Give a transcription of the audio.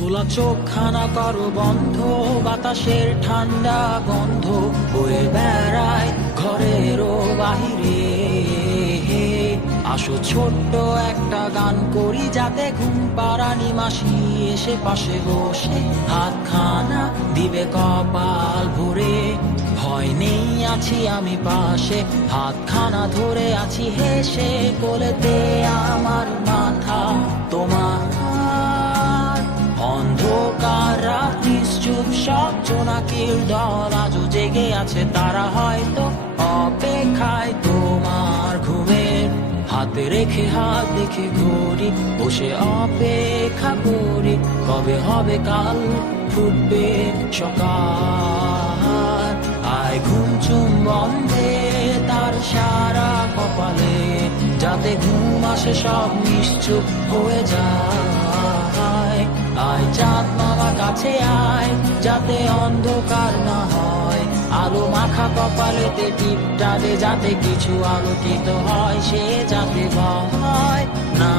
খোলা চোখখানা করো বন্ধ, বাতাসের ঠান্ডা গন্ধ বয়ে বেড়ায় ঘরেরও বাহিরে। আসো ছোট্ট একটা গান করি, যাতে ঘুম পাড়ানি মাসি এসে পাশে বসে হাতখানা দিবে কপাল ভরে। ভয় নেই, আছি আমি পাশে, হাতখানা ধরে আছি হেসে, কোলেতে আমার মাথা তোমার। অন্ধকার রাত নিশ্চুপ, সব জোনাকির দল আজও জেগে আছে, তারা হয়তো অপেক্ষায় তোমার ঘুমের। হাতে রেখে হাত দেখে ঘড়ি, বসে অপেক্ষা করি, কবে হবে কাল, ফুটবে সকাল। আয় ঘুম চুম বন্ধে তার সারা কপালে, যাতে ঘুম আসে সব নিশ্চুপ হয়ে যায়। আয় চাঁদ মামা কাছে আয়, যাতে অন্ধকার না হয়, আলো মাখা কপালেতে টিপটা দে, যাতে কিছু আলোকিত হয়, সে যাতে ভয় না